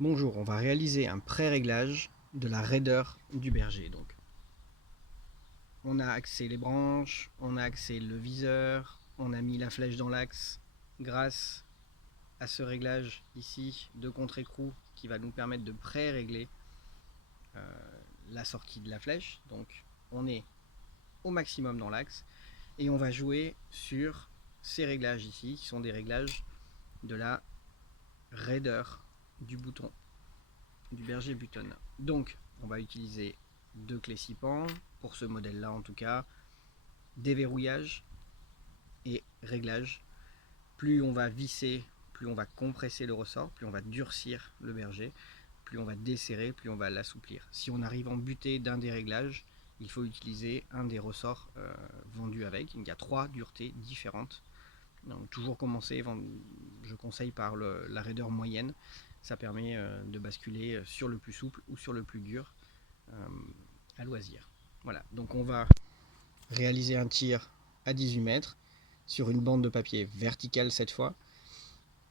Bonjour, on va réaliser un pré-réglage de la raideur du berger. Donc, on a axé les branches, on a axé le viseur, on a mis la flèche dans l'axe grâce à ce réglage ici de contre-écrou qui va nous permettre de pré-régler la sortie de la flèche. Donc, on est au maximum dans l'axe et on va jouer sur ces réglages ici qui sont des réglages de la raideur du bouton du berger button. Donc on va utiliser deux clés 6 pans pour ce modèle là en tout cas, déverrouillage et réglage. Plus on va visser, plus on va compresser le ressort, plus on va durcir le berger, plus on va desserrer, plus on va l'assouplir. Si on arrive en butée d'un des réglages, il faut utiliser un des ressorts vendus avec. Il y a 3 duretés différentes. Donc, toujours commencer, je conseille par la raideur moyenne. Ça permet de basculer sur le plus souple ou sur le plus dur à loisir. Voilà, donc on va réaliser un tir à 18 mètres sur une bande de papier verticale cette fois,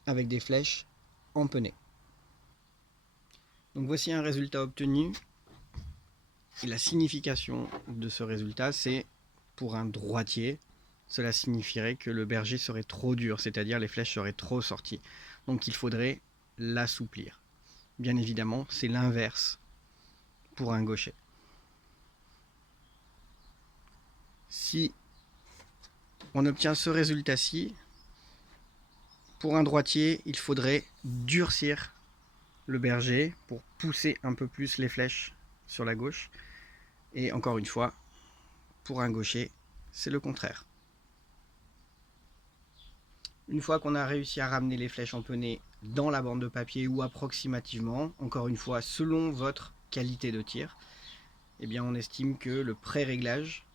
avec des flèches empennées. Donc voici un résultat obtenu. Et la signification de ce résultat, c'est pour un droitier, cela signifierait que le berger serait trop dur, c'est-à-dire les flèches seraient trop sorties. Donc il faudrait l'assouplir. Bien évidemment, c'est l'inverse pour un gaucher. Si on obtient ce résultat-ci, pour un droitier, il faudrait durcir le berger pour pousser un peu plus les flèches sur la gauche. Et encore une fois, pour un gaucher, c'est le contraire. Une fois qu'on a réussi à ramener les flèches empennées dans la bande de papier ou approximativement, encore une fois selon votre qualité de tir, eh bien on estime que le pré-réglage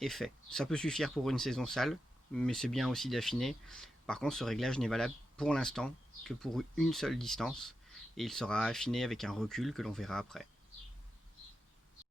est fait. Ça peut suffire pour une saison sale, mais c'est bien aussi d'affiner. Par contre, ce réglage n'est valable pour l'instant que pour une seule distance et il sera affiné avec un recul que l'on verra après.